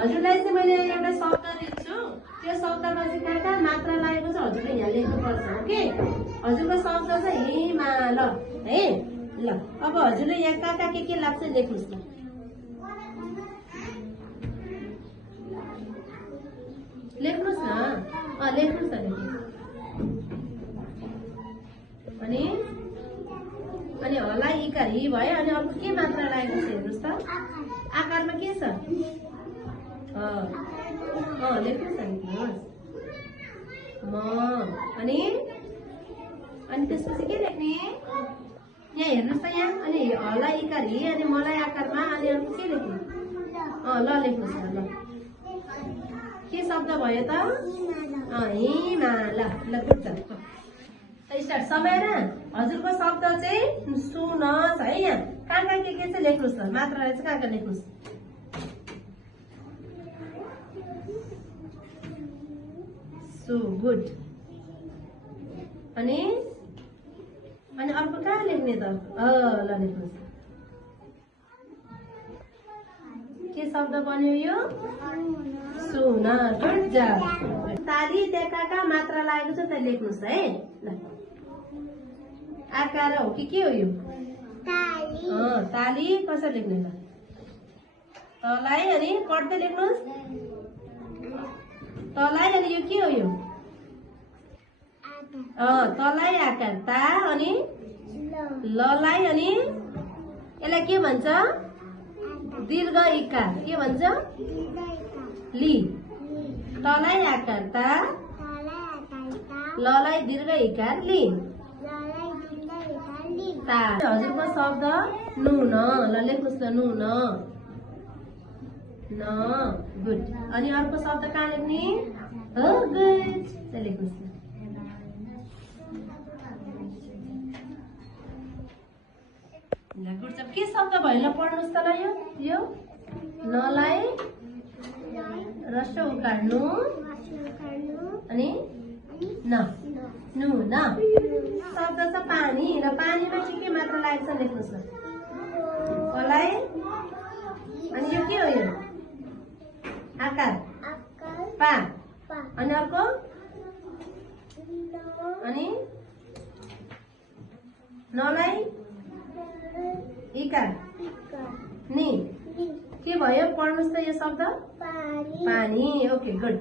हजुरलाई चाहिँ मैले एउटा शब्द दिन्छु, त्यो शब्दमा चाहिँ कहाँ मात्रा लागेको छ हजुरले यहाँ लेख्नुपर्छ। ओके, हजुरको शब्द चाहिँ हिमाल है। ल अब हजुरले यहाँ कहाँ के लाग्छ लेख्नुहोस् न। लेख्नुहोस् न, लेख्नुहोस् न। अनि अनि हला इकार हि भयो। अनि अर्को के मात्रा लागेको छ हेर्नुहोस् त, आकारमा के छ? लेख्नुहोस् न, लेख्नुहोस् म। अनि त्यसपछि के लेख्ने यहाँ हेर्नुहोस् त यहाँ। अनि हला इकार हि अनि मलाई आकारमा। अनि अर्को के लेख्ने? ल लेख्नुहोस् न। ल के शब्द भयो त? हिमाल। ल गुड छ। स्टार्ट समय र हजुरको शब्द चाहिँ सुनोस् है। यहाँ कहाँ के चाहिँ लेख्नुहोस् न, मात्रालाई चाहिँ कहाँ लेख्नुहोस्। So good. अनि अर्को कहाँ लेख्ने त? ल लेख्नुहोस्। के शब्द बन्यो यो? सुन। गुड जब। ताली त्यहाँ कहाँ मात्रा लागेको छ त लेख्नुहोस् है। ल आकार हो कि के हो यो? ताली कसरी लेख्ने त? तलाई अनि पढ्दै लेख्नुहोस्। तलाई अनि यो के हो यो? तलाई आकार ता। अनि ललाई अनि यसलाई के भन्छ? दीर्घ इकार के भन्छ? ली। तलाई आकार ता, ललाई दीर्घ इकार ली। हजुरको शब्द नुन। ल लेख्नुहोस् न, नुन न। गुड। अनि अर्को शब्द कहाँ लेख्ने? गुड। लेख्नुहोस् न। गुड जब। के शब्द भयो? ल पढ्नुहोस् त। ल यो नलाई रस्व उकार नु अनि न नु न। शब्द छ पानी। र पानीमा के मात्रा लागेको छ लेख्नुहोस् न। मलाई अनि यो के हो? यो आकार पा। अनि अर्को अनि नलाई इकार नि। के भयो? पढ्नुहोस् त यो शब्द पानी। Okay good.